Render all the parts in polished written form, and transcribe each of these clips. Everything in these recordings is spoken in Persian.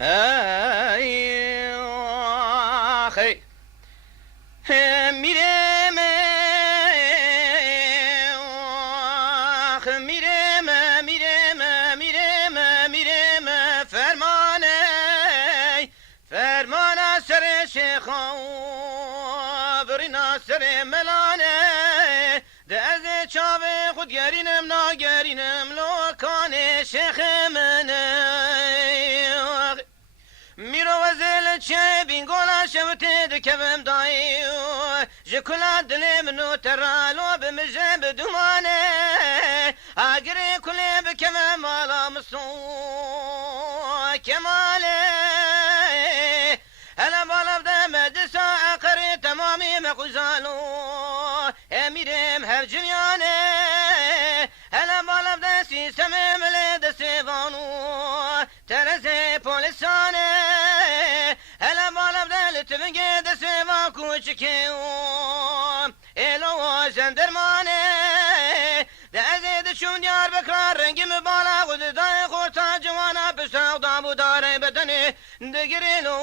ای آخی میرم آخ میرم فرمان سر شیخان برینا سر ملانه ده از چاوه خود گرینم ناگرینم لوکان شیخ منه میرو وزل چه بین گولا شوته دکبم دایی جکلا دل منو ترالو بمجه بدمانه اگری کلی بکمه مالا مسو کماله هلا بالا بده مدسا اقری تمامی مقزالو امیرم هر جمیانه هلا بالا بده سیسمه ملی دسیوانو ترزه پولیسانه هلا بالا بده لطفنگه دسیوان کوچکیو ایلو زندرمانه ده ازید شون دیار بکرار رنگی مبالا خود دای خورتا جوانا بساو دابو داره بدنه دگریلو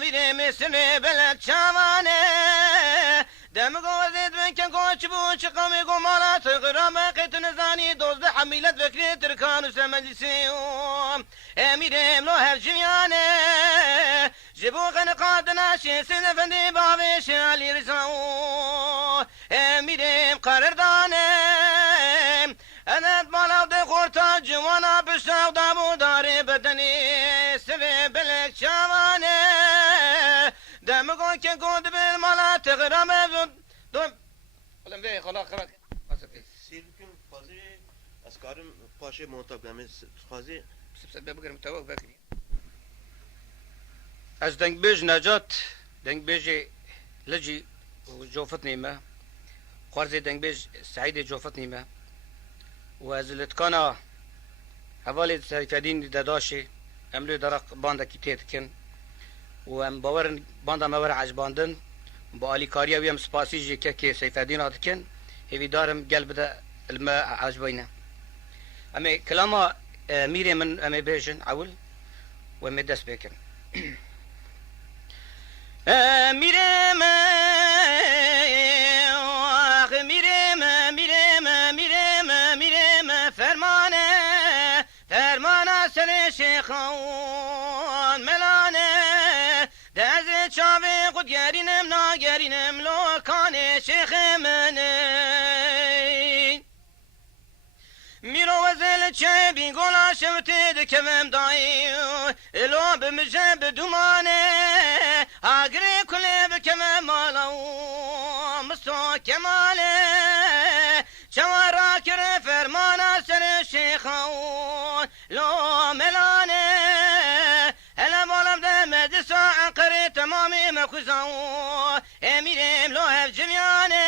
میره مثل بلد چامانه دمگو وزید بنکن کوچ بو چقامی گو مالا تغرام قیت نزانی دوزده حمیلت بکری ترکانو سمجلسیو امیرم لو هر جویانه جبو قنقاد ناشی سنفندی بابش علی رزاو امیرم قراردانه انت بالا ده خورتا جوانا بشاو دابو داره بدنی سوی بلک چوانه دمگو که گود بل مالا تغرامه دوم قلم ده خلاق خلاق سیرکم خازی از کارم پاشه منطق دمه خازی سبسد بگرم توق بکری از دنگ بیج نجات دنگ بیج لجی جوفت نیمه خوارزی دنگ بیج سعید جوفت نیمه و از لتکانا حوالی سیفدین داداشی املو درق بانده کی تیت کن و ام باورن بانده مور عجباندن با علی کاریا ویم سپاسی جی که سیفدین آد کن هیوی دارم قلب ده الماء عجبینه اما کلاما میره من اما بیجن اول و اما دست بکن میرم فرمانه سر شیخان ملانه دز چاوه خود گرینم ناگرینم لوکان شیخ منه میرو وزل چه بین گولا شوته دکوم دایی الو بمجه بدومانه اگری کلی بکم مالا مستو کماله چوارا کر فرمانا سر شیخان لو ملانه هلا بالم ده مدسا انقری تمامی مخوزان امیرم لو هف جمیانه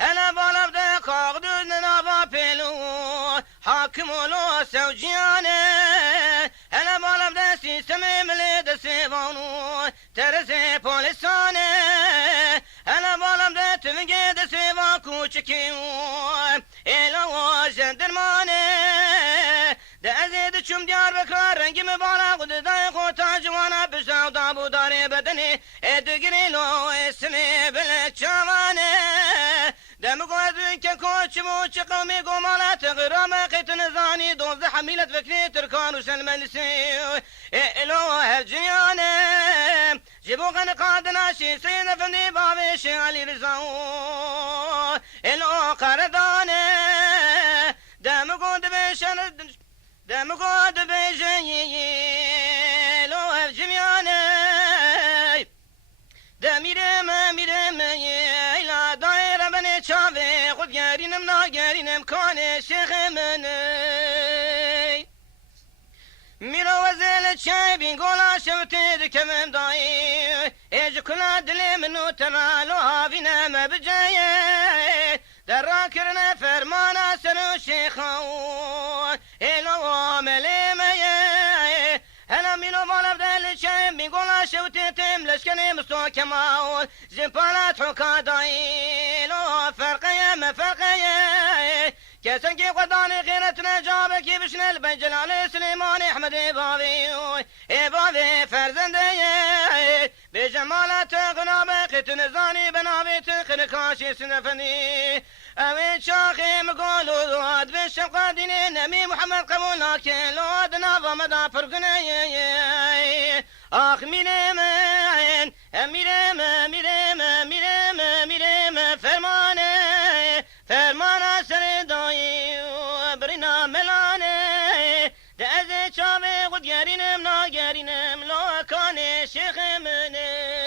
هلا بالم ده کاغدوز ننابا پیلو حاکم لو سوجیانه هلا بالم ده سیستم ملی ده سیوانو ترزه پولیسانه هلا بالم ده تونگه ده سیوان کوچکیو ایلو زندرمانه ده ازید چوم دیار بکار رنگی مبالا خود دای خورتا جوانا بشاو دابو داره بدنی ادگری لو اسمی بلک چوانه دمگو ازوین که کوچ موچ قومی گمالا تغرام قیت نزانی دوزده حمیلت فکری ترکان و سلملسی ایلو هر جیانه جبو قنقاد ناشی سید فندی بابش علی رزاو ایلو قردانه دمگو دبیجی لو هف جمیانه دمیرم ایلا دایره بنی چاوه خود گرینم ناگرینم کانه شیخ منه میرو وزل چه بین گولا شوته دکمم دایی ایج کلا دل منو ترالو آوینم بجایه در را کرنه فرمانا سنو شیخان ایلو ملیمه هلا میلو بالا بدل چه بین گولا شوته تم لشکنه مستو کماول زنپالات حکا دایی لو فرقه مفرقه كسن كي قداني خيرتنا جابك بشنل بن جلال سليمان احمد بابي فرزندي بجمالة غنابك تنزاني بنابي تخن كاشي سنفني امين شاخي مقولو ذواد بالشقة ديني نبي محمد قبولك لود نظام دا فرقني اخ ميرم فرمانه سردایی برنا ملانه دعزه چاوه خود گرینم ناگرینم لاکانه شیخ منه